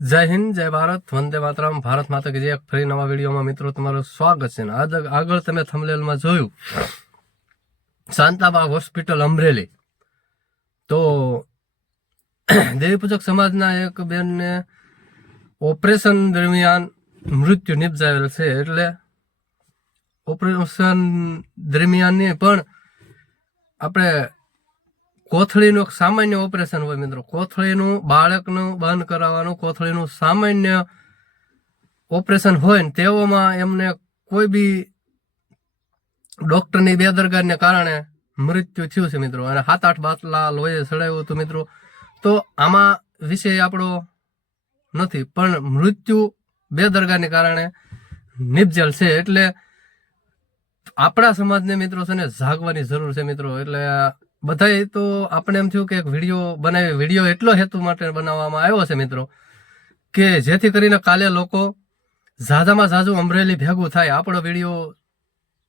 જય હિન્દ, જય ભારત, વંદે માતરમ, ભારત માતા કે જય. ફરી નવા વિડીયોમાં મિત્રો તમારું સ્વાગત છે. આગળ તમે થંબનેલમાં જોયું શાંતાબા હોસ્પિટલ અમરેલી. તો દેવી પૂજક સમાજના એક બેનને ઓપરેશન દરમિયાન મૃત્યુ નિપજાવેલ છે. એટલે ઓપરેશન દરમિયાન પણ આપણે કોથળીનું એક સામાન્ય ઓપરેશન હોય મિત્રો. કોથળીનું બાળકનું બંધ કરાવવાનું કોથળીનું સામાન્ય ઓપરેશન હોય ને તેઓમાં એમને કોઈ બી ડોક્ટરની બેદરકારીને કારણે મૃત્યુ થયું છે મિત્રો. અને 7-8 બાટલા લોહી સડાયું હતું મિત્રો. તો આમાં વિષય આપણો નથી, પણ મૃત્યુ બેદરકારીને કારણે નિપજેલ છે. એટલે આપણા સમાજને મિત્રો છે ને જાગવાની જરૂર છે મિત્રો. એટલે બધાય તો આપણે એમ થયું કે એક વિડીયો બનાવી. વિડીયો એટલો હેતુ માટે બનાવવામાં આવ્યો છે મિત્રો કે જેથી કરીને કાલે લોકો ઝાઝામાં ઝાઝું અમરેલી ભેગું થાય. આપણો વિડીયો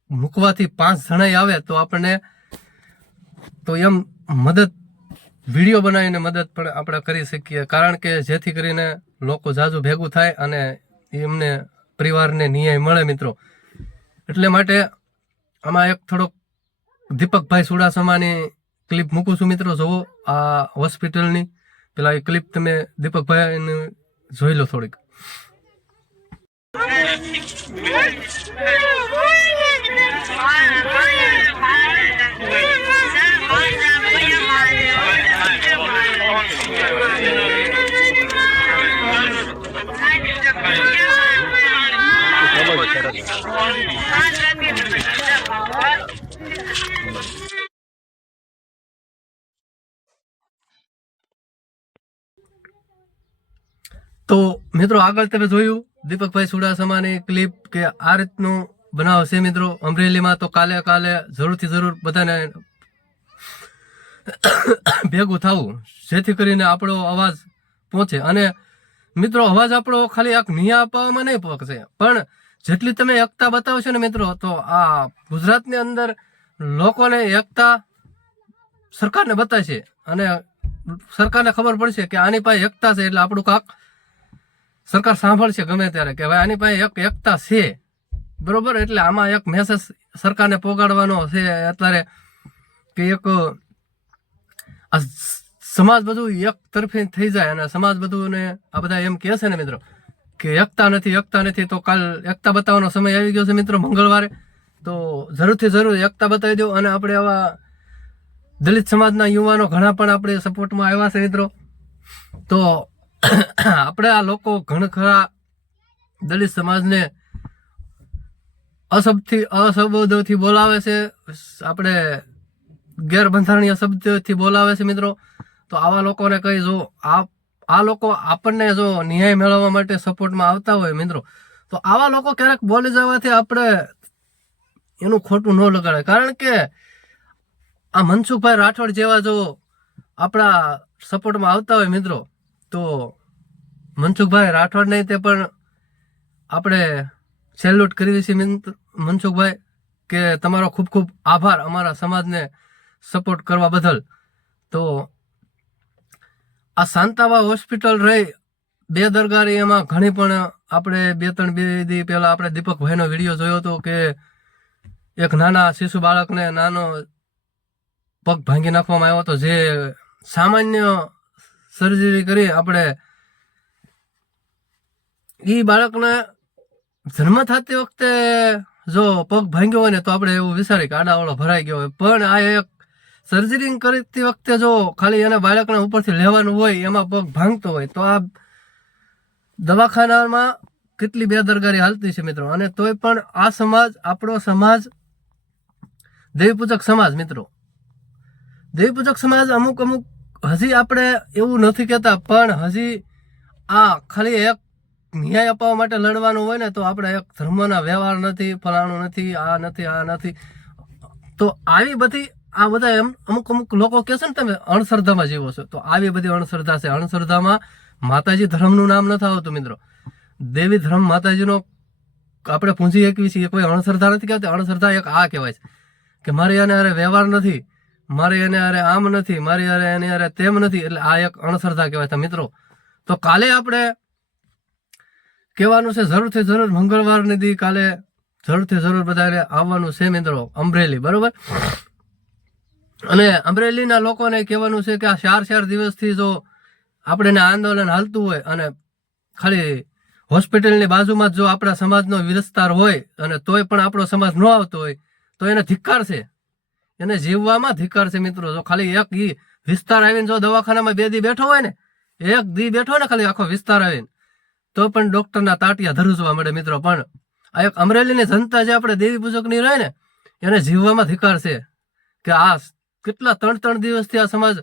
મૂકવાથી 5 જણા આવે તો આપણને તો એમ મદદ વિડીયો બનાવીને મદદ પણ આપણે કરી શકીએ. કારણ કે જેથી કરીને લોકો ઝાઝું ભેગું થાય અને એમને પરિવારને ન્યાય મળે મિત્રો. એટલે માટે આમાં એક થોડોક દીપકભાઈ સુડાસમાની ક્લિપ મૂકું છું મિત્રો. જોવો આ હોસ્પિટલની પેલા એ ક્લિપ તમે દીપકભાઈ જોઈ લો થોડીક. તો મિત્રો આગળ તમે જોયું દીપકભાઈ સુડાસમાની ક્લિપ કે આ રીતનું બનાવ છે મિત્રો અમરેલીમાં. તો કાલે જરૂરથી જરૂર બધાને ભેગું થવું જેથી કરીને આપણો અવાજ પહોંચે. અને મિત્રો અવાજ આપણો ખાલી એક નિયા અપાવવામાં નહીં પહોંચે, પણ જેટલી તમે એકતા બતાવશો ને મિત્રો તો આ ગુજરાતની અંદર લોકોને એકતા સરકારને બતાવશે અને સરકારને ખબર પડશે કે આની પાસે એકતા છે. એટલે આપણું કાક સરકાર સાંભળશે ગમે ત્યારે કે ભાઈ આની પાસે એકતા છે, બરોબર. એટલે આમાં એક મેસેજ સરકારને પહોંચાડવાનો છે અત્યારે કે એક આ સમાજ બધું એક તરફી થઈ જાય. અને સમાજ બધું આ બધા એમ કહે છે ને મિત્રો કે એકતા નથી. તો કાલ એકતા બતાવવાનો સમય આવી ગયો છે મિત્રો મંગળવારે. તો જરૂરથી જરૂર એકતા બતાવી દો. અને આપણે આવા દલિત સમાજના યુવાનો ઘણા પણ આપણે સપોર્ટમાં આવ્યા છે મિત્રો. તો આપણે આ લોકો ઘણા ખરા દલિત સમાજને અશબ્દોથી બોલાવે છે, આપણે ગેરબંધારણીય શબ્દોથી બોલાવે છે મિત્રો. તો આવા લોકોને કહી જો આ લોકો આપણને જો ન્યાય મેળવવા માટે સપોર્ટમાં આવતા હોય મિત્રો, તો આવા લોકો ક્યારેક બોલી જવાથી આપણે એનું ખોટું ન લગાડે. કારણ કે આ મનસુખભાઈ રાઠોડ જેવા જો આપણા સપોર્ટમાં આવતા હોય મિત્રો, તો મનસુખભાઈ રાઠોડ નહીં તે પણ આપણે સેલ્યુટ કરવી છે મનસુખભાઈ, કે તમારો ખૂબ ખૂબ આભાર અમારા સમાજને સપોર્ટ કરવા બદલ. તો આ શાંતાબા હોસ્પિટલ રહી બેદરકારી એમાં ઘણી પણ આપણે 2-3 દી પહેલા આપણે દીપકભાઈનો વિડીયો જોયો હતો કે એક નાના શિશુ બાળકને નાનો પગ ભાંગી નાખવામાં આવ્યો હતો. જે સામાન્ય સર્જરી કરી આપણે એ બાળકને જન્મ થતી વખતે જો પગ ભાંગ્યો હોય ને તો આપણે એવું વિચારીએ કે આડાવાળો ભરાઈ ગયો હોય, પણ આ એક સર્જરી કરતી વખતે જો ખાલી એને બાળકને ઉપરથી લેવાનું હોય એમાં પગ ભાંગતો હોય તો આ દવાખાનામાં કેટલી બેદરકારી હાલતી છે મિત્રો. અને તોય પણ આ સમાજ, આપણો સમાજ દેવી પૂજક સમાજ મિત્રો, દેવી પૂજક સમાજ અમુક હજી આપણે એવું નથી કહેતા, પણ હજી આ ખાલી એક ન્યાય અપાવવા માટે લડવાનું હોય ને તો આપણે એક ધર્મના વ્યવહાર નથી, ફલાણું નથી, આ નથી. તો આવી બધી આ બધા એમ અમુક લોકો કહે છે ને તમે અણશ્રદ્ધામાં જીવો છો, તો આવી બધી અણશ્રદ્ધા છે. અણશ્રદ્ધામાં માતાજી ધર્મનું નામ નથી આવતું મિત્રો. દેવી ધર્મ માતાજીનો આપણે પૂંજી એકવી છીએ, કોઈ અણશ્રદ્ધા નથી કહેતી. અણશ્રદ્ધા એક આ કહેવાય છે કે મારી એને અરે વ્યવહાર નથી, મારી એને અરે આમ નથી, મારી અરે એની અરે તેમ નથી, એટલે આ એક અણશ્રદ્ધા કહેવાય છે મિત્રો. તો કાલે આપણે કહેવાનું છે જરૂરથી જરૂર મંગળવારની દી કાલે જરૂરથી જરૂર બધાને આવવાનું છે મિત્રો અમરેલી, બરોબર. અને અમરેલીના લોકોને કહેવાનું છે કે આ 4 દિવસથી જો આપણે આંદોલન હાલતું હોય અને ખાલી હોસ્પિટલની બાજુમાં જો આપણા સમાજનો વિસ્તાર હોય અને તોય પણ આપણો સમાજ ન આવતો હોય તો એને ધિક્કાર છે, એને જીવવામાં ધિક્કાર છે મિત્રો. જો ખાલી એક વિસ્તાર આવીને જો દવાખાનામાં 2 દી બેઠો હોય ને, 1 દી બેઠો ને ખાલી આખો વિસ્તાર આવીને, તો પણ ડોક્ટરના તાટિયા ધરુજવા મળે મિત્રો. પણ આ એક અમરેલીની જનતા જે આપણે દેવી પૂજકની રહે ને, એને જીવવામાં ધિક્કાર છે કે આ કેટલા 3 દિવસથી આ સમાજ,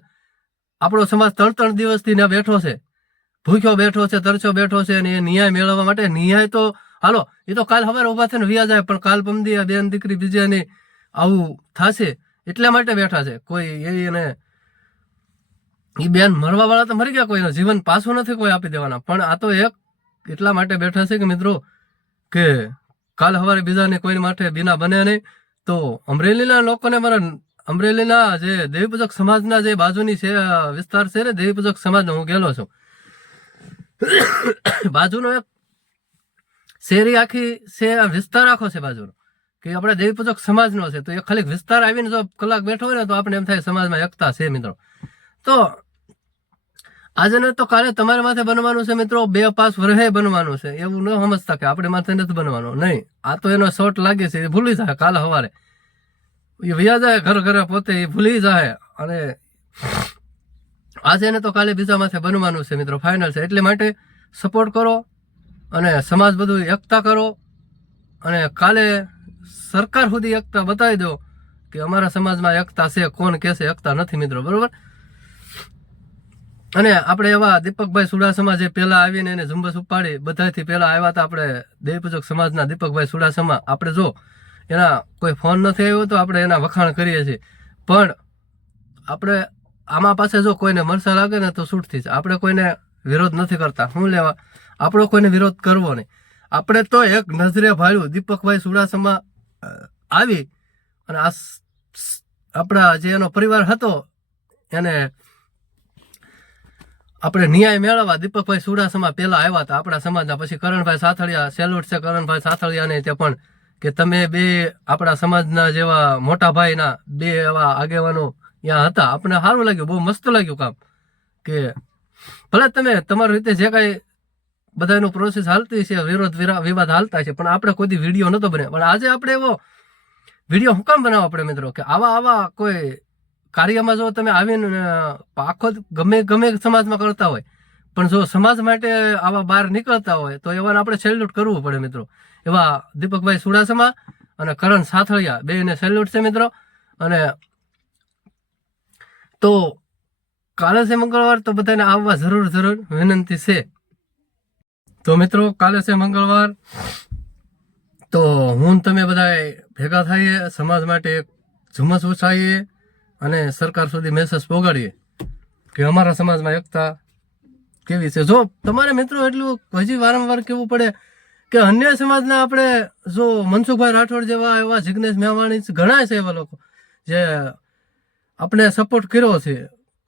આપણો સમાજ 3 દિવસથી ને બેઠો છે, ભૂખ્યો બેઠો છે, તરસ્યો બેઠો છે. અને એ ન્યાય મેળવવા માટે, ન્યાય તો હાલો એ તો કાલ સવારે ઉભા થઈને વ્યા જાય, પણ કાલ પમદી આ બેન દીકરી બીજાની આવું થશે એટલા માટે બેઠા છે. કોઈ એને એ બેન મરવા વાળા તો મરી ગયા, કોઈનું જીવન પાછું નથી કોઈ આપી દેવાના, પણ આ તો એક એટલા માટે બેઠા છે કે મિત્રો કે કાલ સવારે બીજાને કોઈ માટે બીના બને નહીં. તો અમરેલીના લોકોને મારા અમરેલીના જે દેવીપૂજક સમાજના જે બાજુની છે વિસ્તાર છે ને, દેવીપૂજક સમાજનો હું ગયેલો છું, બાજુનો એક શેરી આખી છે, વિસ્તાર આખો છે બાજુનો, કે આપણે દેવીપૂજક સમાજનો છે. તો એ ખાલી વિસ્તાર આવીને જો કલાક બેઠો હોય ને તો આપણે એમ થાય સમાજમાં એકતા છે મિત્રો. તો આજે ને તો કાલે તમારે માથે બનવાનું છે મિત્રો, 2-5 વર્ષે બનવાનું છે. એવું ન સમજતા કે આપણે માથે નથી બનવાનું, નહીં. આ તો એનો શોર્ટ લાગે છે, એ ભૂલી જાય કાલે સવારે, એ વ્યા જાય ઘરે પોતે, એ ભૂલી જાય. અને આજે ને તો કાલે બીજા માથે બનવાનું છે મિત્રો, ફાઇનલ છે. એટલે માટે સપોર્ટ કરો અને સમાજ બધું એકતા કરો, અને કાલે સરકાર સુધી એકતા બતાવી દો કે અમારા સમાજમાં એકતા છે. કોણ કહેશે એકતા નથી મિત્રો, બરોબર. અને આપણે એવા દીપકભાઈ સુડાસમા જે પહેલા આવીને એને ઝુંબેશ ઉપાડી, બધાથી પહેલા આવ્યા હતા આપણે દેવીપૂજક સમાજના દીપકભાઈ સુડાસમા. આપણે જો એના કોઈ ફોન નથી આવ્યો તો આપણે એના વખાણ કરીએ છીએ, પણ આપણે આમાં પાસે જો કોઈને મરસા લાગે ને તો છૂટથી જ, આપણે કોઈને વિરોધ નથી કરતા. શું લેવા આપણો કોઈને વિરોધ કરવો નહીં. આપણે તો એક નજરે ભાળ્યું દીપકભાઈ સુડાસમા આવી અને આ આપણા જે એનો પરિવાર હતો એને આપણે ન્યાય મેળવવા દીપકભાઈ સુડાસમા પહેલા આવ્યા હતા આપણા સમાજના. પછી કરણભાઈ સાથળિયા, સેલ્યુટ છે કરણભાઈ સાથળિયાને તે પણ, કે તમે 2 આપણા સમાજના જેવા મોટા ભાઈના 2 એવા આગેવાનો ત્યાં હતા. આપણે સારું લાગ્યું, બહુ મસ્ત લાગ્યું કામ, કે ભલે તમે તમારી રીતે જે કાંઈ બધાનું પ્રોસેસ હાલતી છે, વિરોધ વિવાદ હાલતા છે, પણ આપણે કોઈ વિડીયો નહોતો બને. પણ આજે આપણે એવો વિડીયો હું કામ બનાવવા પડે મિત્રો, કે આવા કોઈ કાર્યમાં જો તમે આવીને આખો ગમે સમાજમાં કરતા હોય, પણ જો સમાજ માટે આવા બહાર નીકળતા હોય તો એવાને આપણે સેલ્યુટ કરવું પડે મિત્રો. એવા દીપકભાઈ સુડાસમા અને કરણ સાથળિયા 2ને સેલ્યુટ છે મિત્રો. અને તો કાલે છે મંગળવાર, તો બધાને આવવા જરૂર વિનંતી છે. તો મિત્રો કાલે છે મંગળવાર, તો હું તમે બધા ભેગા થઈએ, સમાજ માટે એક ઝુમ્મસ ઉછાઈએ અને સરકાર સુધી મેસેજ પહોંચાડીએ કે અમારા સમાજમાં એકતા કેવી છે. જો તમારે મિત્રો એટલું હજી વારંવાર કહેવું પડે કે અન્ય સમાજના આપણે જો મનસુખભાઈ રાઠોડ જેવા, એવા જિગ્નેશ મેવાણી, ઘણા છે એવા લોકો જે આપણે સપોર્ટ કર્યો છે.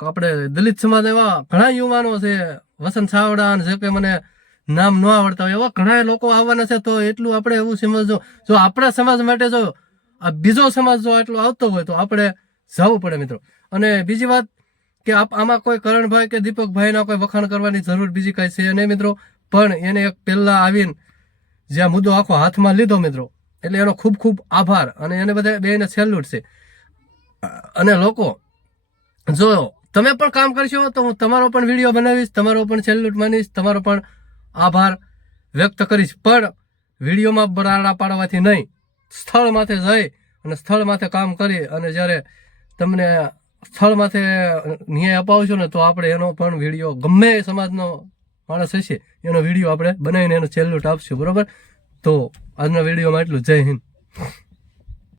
આપણે દલિત સમાજ એવા ઘણા યુવાનો છે, વસંત ચાવડા જે કે મને નામ ન આવડતા હોય, એવા ઘણા લોકો આવવાના છે. તો એટલું આપણે એવું સમજો, જો આપણા સમાજ માટે જો આ બીજો સમાજ જો એટલો આવતો હોય તો આપણે જવું પડે મિત્રો. અને બીજી વાત કે આમાં કોઈ કરણભાઈ કે દીપકભાઈના કોઈ વખાણ કરવાની જરૂર બીજી કાંઈ છે નહીં મિત્રો, પણ એને એક પહેલા આવીને જે આ મુદ્દો આખો હાથમાં લીધો મિત્રો, એટલે એનો ખૂબ ખૂબ આભાર. અને એને બધા 2ને સેલ્યુટ છે. અને લોકો જો તમે પણ કામ કરશો તો હું તમારો પણ વિડીયો બનાવીશ, તમારો પણ સેલ્યુટ માનીશ, તમારો પણ આભાર વ્યક્ત કરીશ. પણ વિડીયોમાં બરાડા પાડવાથી નહીં, સ્થળ માથે જઈ અને સ્થળ માથે કામ કરી અને જ્યારે તમને સ્થળ માથે ન્યાય અપાવશો ને તો આપણે એનો પણ વિડીયો, ગમે સમાજનો માણસ હશે એનો વિડીયો આપણે બનાવીને એનો સેલ્યુટ આપશું, બરોબર. તો આજના વિડીયોમાં એટલું. જય હિન્દ.